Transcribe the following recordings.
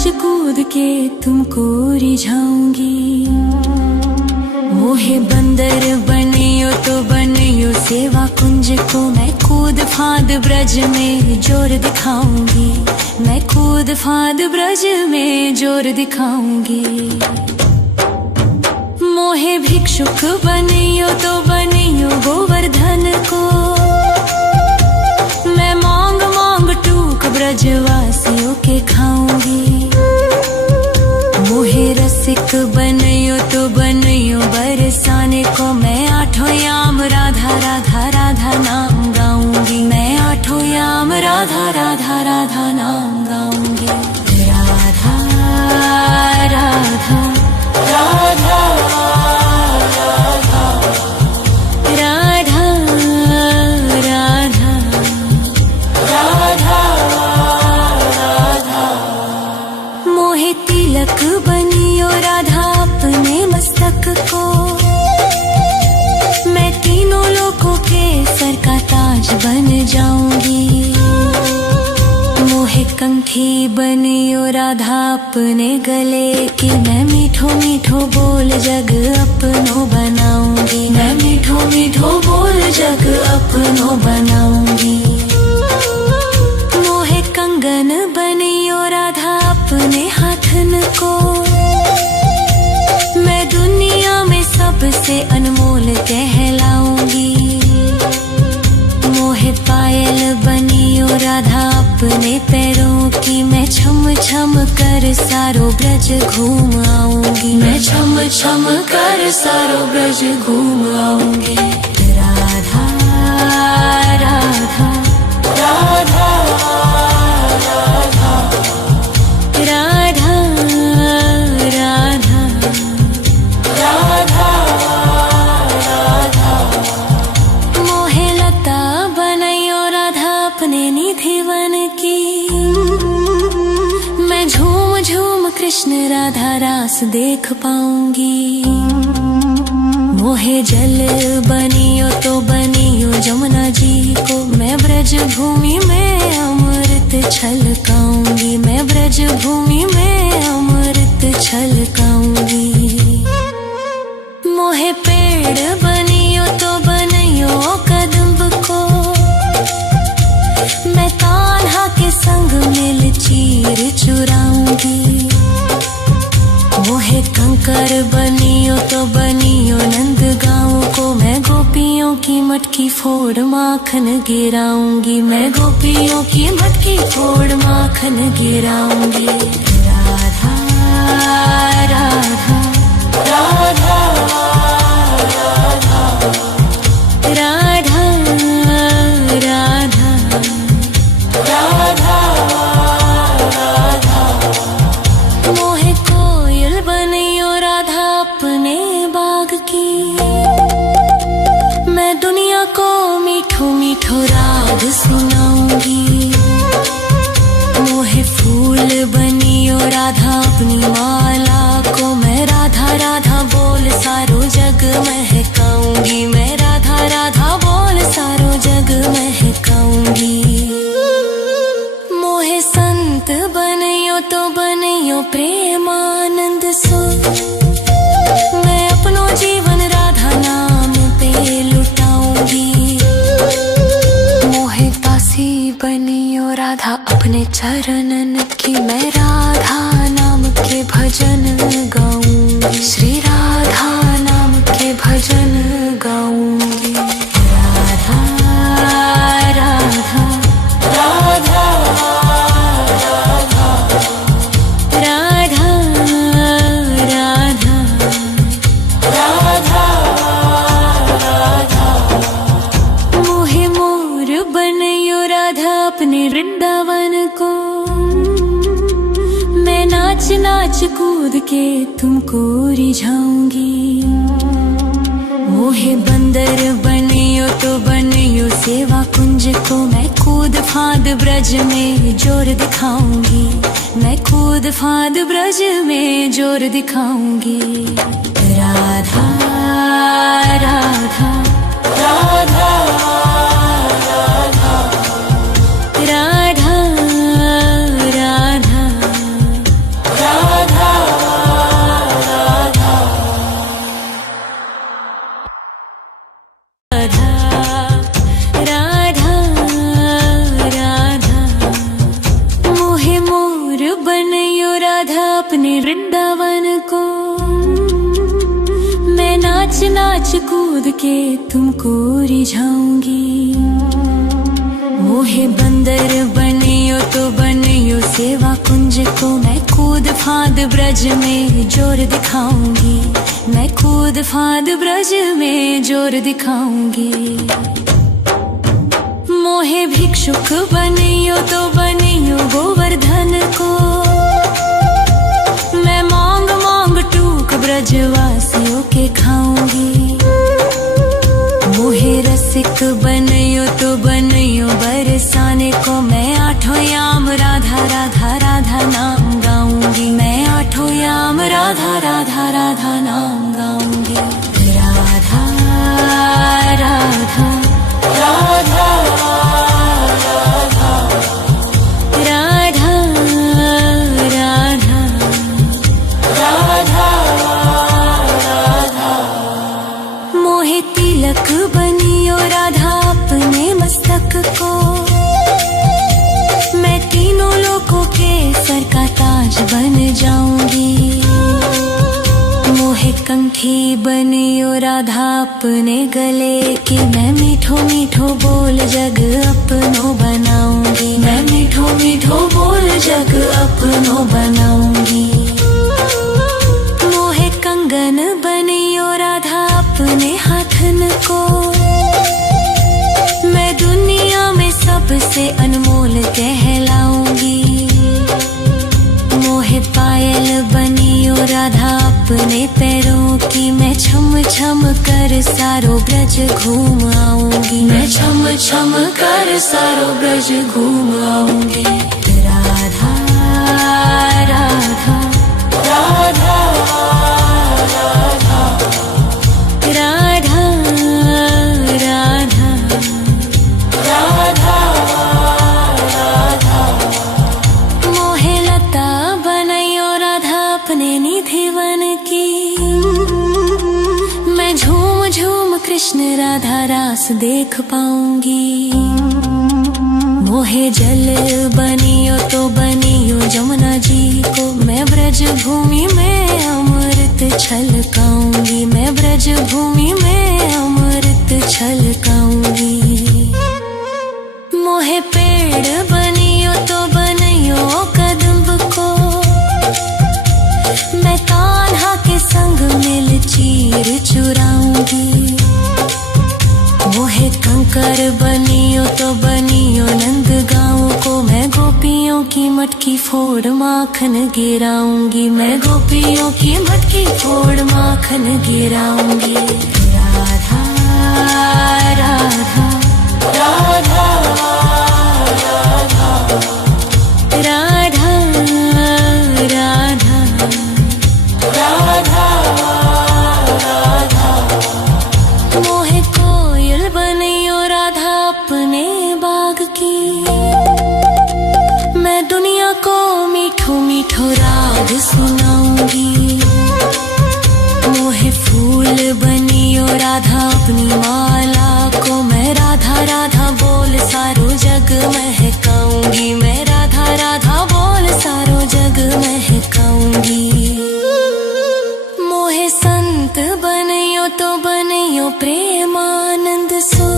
नाच कूद के तुमको रिझाऊंगी। मोहे बंदर बनियो तो बनियो सेवा कुंज को, मैं कूद फांद ब्रज में जोर दिखाऊंगी। मैं कूद फांद ब्रज में जोर दिखाऊंगी। मोहे भिक्षुक बनियो तो बनियो गोवर्धन को, मैं मांग मांग टूक ब्रजवासियों के खाऊंगी। मोहे रसिक बनियो तो बनियो बरसाने को, मैं आठों याम राधा राधा राधा नाम गाऊंगी। मैं आठों याम राधा राधा राधा नाम गाऊंगी। राधा राधा राधा तिलक बनियो राधा अपने मस्तक को, मैं तीनों लोगों के सर का ताज बन जाऊंगी। मोहे कंठी बनियो राधा अपने गले की, मैं मीठो मीठो बोल जग अपनो बनाऊंगी। मैं मीठो मीठो बोल जग अपनो बनाऊंगी। मोहे कंगन बनियो राधा अपने हाथन को, मैं दुनिया में सबसे अनमोल कहलाऊंगी। मोहे पायल बनियो राधा अपने पैरों की, मैं छम छम कर सारो ब्रज घूम आऊंगी। मैं छम छम कर सारो ब्रज घूम आऊंगी। राधा राधा राधा राधा राधा राधा राधा राधा। मोहे लता बनैयो राधा अपने निधिवन की, मैं झूम झूम कृष्ण राधा रास देख पाऊंगी। मोहे जल बनियो तो बनियो जमुना जी को, मैं ब्रज भूमि में अमृत छलकाऊंगी। मैं ब्रज भूमि में अमृत छलकाऊंगी। मोहे पेड़ बनियो तो बनियो कदम्ब को, मैं कान्हा के संग मिल चीर चुराऊंगी। मोहे कंकर बनियो तो बनियो नंद गाँव को, मैं गोपियों की मटकी फोड़ माखन गिराऊंगी। मैं गोपियों की मटकी फोड़ माखन गिराऊंगी। राधा राधा राधा राधा राधा राधा राधा राधा। मोहे कोयल बनियो राधा अपने बाग की, मैं दुनिया को मीठो मीठो राग सुनाऊंगी। मोहे फूल बनियो राधा अपनी माला को, मैं राधा राधा बोल सारो जग महकाऊंगी। मैं राधा राधा बोल सारो जग महकाऊंगी। मोहे संत बनियो तो बनियो प्रेमानंद सो, मैं अपनो जीवन राधा नाम पे लुटाऊंगी। मोहे दासी बनियो राधा अपने चरणन की, मैं राधा नाम के भजन गाऊंगी। श्री राधा नाम के भजन गाऊंगी। राधा राधा राधा राधा राधा राधा राधा। मोहे मोर बनियो राधा अपने वृंदावन को, मैं नाच नाच कूद के तुमको रिझाऊंगी। मोहे बंदर बनियो तो बनियो सेवा कुंज को, मैं कूद फांद ब्रज में जोर दिखाऊंगी। मैं कूद फांद ब्रज में जोर दिखाऊंगी। राधा राधा राधा राधा राधा राधा अपने वृंदावन को। मैं नाच नाच कूद के तुमको रिझाऊंगी। मोहे बंदर बनियो तो बनियो सेवा कुंज को। मैं कूद फांद ब्रज में जोर दिखाऊंगी। मैं कूद फांद ब्रज में जोर दिखाऊंगी। मोहे भिक्षुक बनियो तो बनियो गोवर्धन को। मैं मांग मांग टूक ब्रजवासियों के खाऊंगी। मोहे रसिक बनियो तो बनियो बरसाने को। मैं आठों याम राधा राधा राधा नाम गाऊंगी। मैं आठों याम राधा राधा राधा नाम गाऊंगी। राधा राधा राधा राधा राधा राधा राधा। मोहे तिलक बनियो राधा अपने मस्तक को। मैं तीनों लोगों के सर का ताज बन जाऊंगी। मोहे कंठी बनियो राधा अपने गले की। मैं मीठो मीठो बोल जग अपनो बनाऊंगी। मैं मीठो मीठो बोल जग अपनो बनाऊंगी। मोहे कंगन बनियो राधा अपने हाथन को। मैं दुनिया में सबसे अनमोल कहलाऊंगी। मोहे पायल बनियो राधा अपने पैरों की। मैं छम छम कर सारो ब्रज घूम आऊंगी। मैं छम छम कर सारो ब्रज घूम आऊंगी। राधा राधा राधा राधा राधा राधा राधा राधा। मोहे लता बनैयो राधा अपने निधिवन की। मैं झूम झूम कृष्ण राधा रास देख पाऊंगी। मोहे जल बनियो तो बनियो जमुना जी को। मैं ब्रज भूमि में अमृत छलकाऊंगी। मैं ब्रज भूमि में अमृत छलकाऊंगी। मोहे पेड़ बनियो तो बनियो कदम्ब को। मैं कान्हा के संग मिल चीर चुराऊंगी। मोहे कंकर बनियो तो बनियो नंद गाँव को। मैं गोपियों की मटकी फोड़ माखन गिराऊंगी। मैं गोपियों की मटकी फोड़ माखन गिराऊंगी। राधा राधा राधा राधा राधा राधा राधा राधा। मोहे कोयल बनियो राधा अपने बाग की। मैं दुनिया को मीठो मीठो राग सुनाऊंगी। मोहे फूल बनियो राधा अपनी माला को। मैं राधा राधा बोल सारो जग महकाऊंगी। मैं राधा राधा बोल सारो जग महकाऊंगी। मोहे संत बनियो तो बनियो प्रेमानंद सो।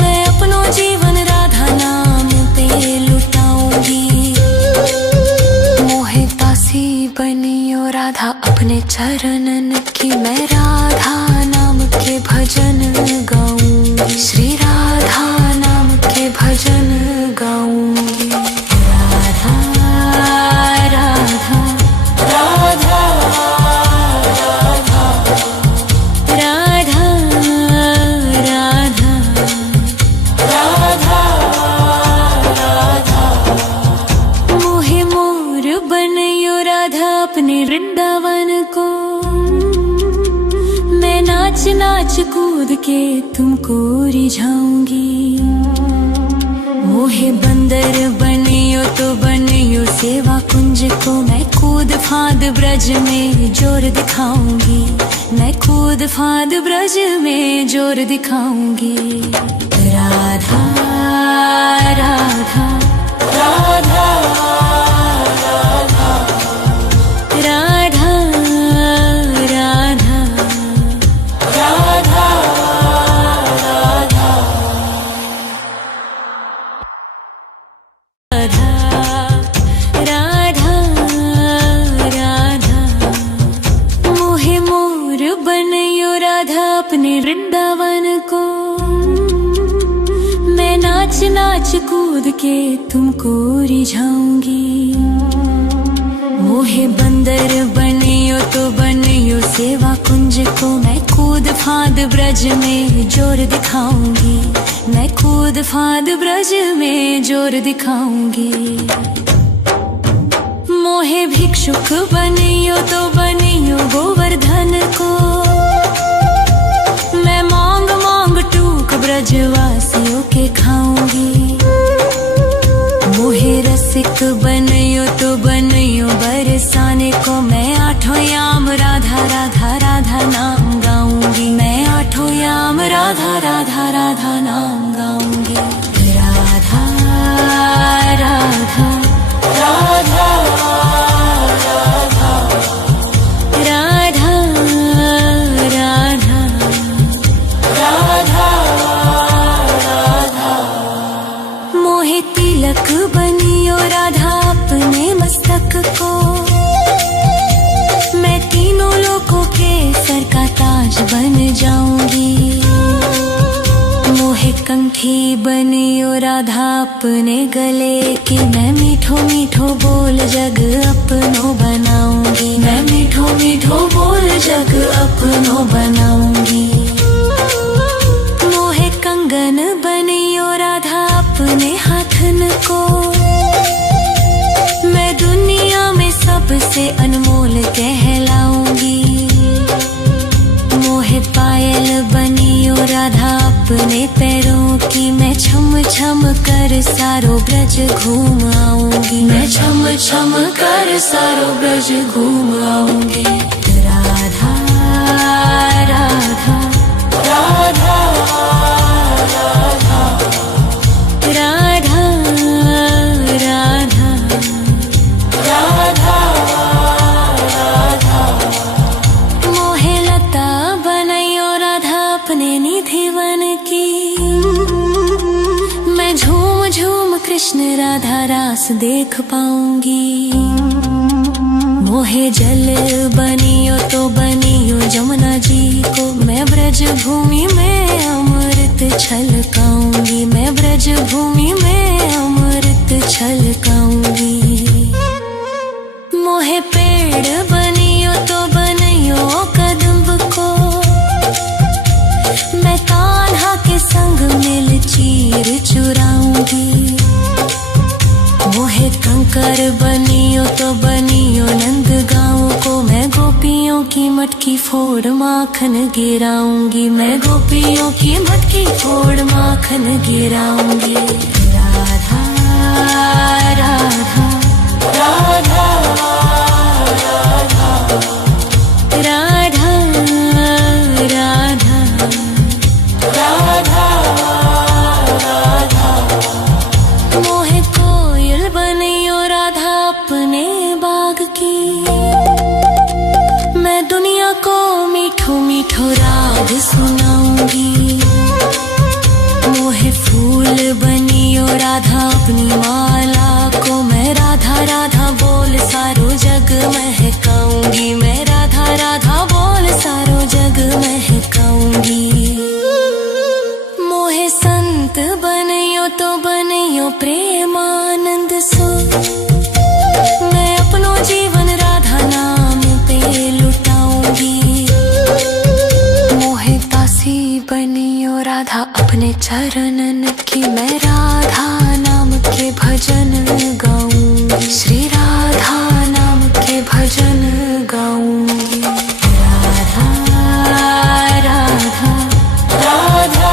मैं अपनो जीवन राधा नाम पे लुटाऊंगी। मोहे दासी बनियो राधा अपने चरणन की। मैं राधा नाम के भजन गाऊंगी। श्री राधा नाम के भजन गाऊंगी। राधा राधा राधा राधा राधा राधा राधा राधा। मोहे मोर बनियो राधा अपने वृंदावन को। मैं नाच नाच कूद के तुमको रिझाऊंगी। मोहे बंदर बनियो तो बनियो सेवा कुंज को। मैं कूद फांद ब्रज में जोर दिखाऊंगी। मैं कूद फांद ब्रज में जोर दिखाऊंगी। राधा राधा राधा राधा नाच कूद के तुमको रिझाऊंगी। मोहे बंदर बनियो तो बनियो सेवा कुंज को मैं कूद फांद ब्रज में जोर दिखाऊंगी। मैं कूद फांद ब्रज में जोर दिखाऊंगी। मोहे भिक्षुक बनियो तो बनियो गोवर्धन को मैं मांग मांग टूक ब्रजवासियों के खाऊंगी। मोहे रसिक बनियो तो बनियो बरसाने को मैं आठों याम राधा राधा राधा नाम गाऊंगी। मैं आठों याम राधा राधा राधा नाम गाऊंगी। राधा राधा राधा तिलक बनियो राधा अपने मस्तक को मैं तीनों लोगों के सर का ताज बन जाऊंगी। मोहे कंठी बनियो राधा अपने गले की मैं मीठो मीठो बोल जग अपनो बनाऊंगी। मैं मीठो मीठो बोल जग अपनो बनाऊंगी। मोहे कंगन बनियो राधा अपने हाथन को मैं दुनिया में सबसे अनमोल कहलाऊंगी। मोहे पायल बनियो राधा अपने पैरों की मैं छम छम कर सारो ब्रज घूम आऊंगी। मैं छम छम कर सारो ब्रज घूम आऊंगी। राधा राधा राधा राधा राधा राधा राधा। मोहे लता बनैयो राधा अपने निधिवन की मैं झूम झूम कृष्ण राधा रास देख पाऊंगी। मोहे जल बनियो तो बनियो जमुना जी को मैं ब्रज भूमि में अमृत छलकाऊंगी। मैं ब्रज भूमि में अमृत छलकाऊंगी। मोहे पेड़ बनियो तो बनियो कदम्ब को मैं कान्हा के संग मिल चीर चुराऊंगी। मोहे कंकर बनियो तो बनियो नंद गाँव को मैं गोपियों की मटकी फोड़ माखन गिराऊंगी। मैं गोपियों की मटकी फोड़ माखन गिराऊंगी। राधा राधा राधा राधा राधा राधा राधा। मोहे कोयल बनियो राधा अपने बाग की मैं दुनिया को मीठो मीठो राग सुनाऊंगी। मोहे फूल बनियो राधा अपनी माला को मैं राधा राधा बोल सारो जग महकाऊंगी। मैं राधा राधा बोल सारो जग महकाऊंगी। मोहे संत बनियो तो बनियो प्रेमानंद सो मैं अपनो जीवन राधा नाम पे लुटाऊंगी। मोहे दासी बनियो राधा अपने चरणन की मैं राधा नाम के भजन गाऊंगी। श्री राधा नाम के भजन गाऊंगी। राधा राधा राधा राधा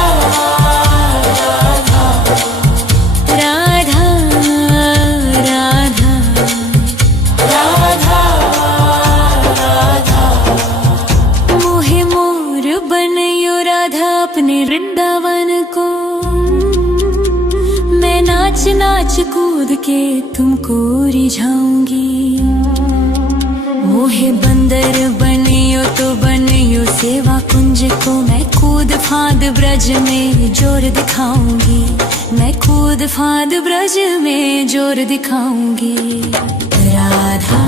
राधा राधा राधा। मोहे मोर बनियो राधा अपने वृंदावन को मैं नाच नाच कूद के तुमको रिझाऊंगी। मोहे बंदर बनियो तो बनियो सेवा कुंज को मैं कूद फांद ब्रज में जोर दिखाऊंगी। मैं कूद फांद ब्रज में जोर दिखाऊंगी। राधा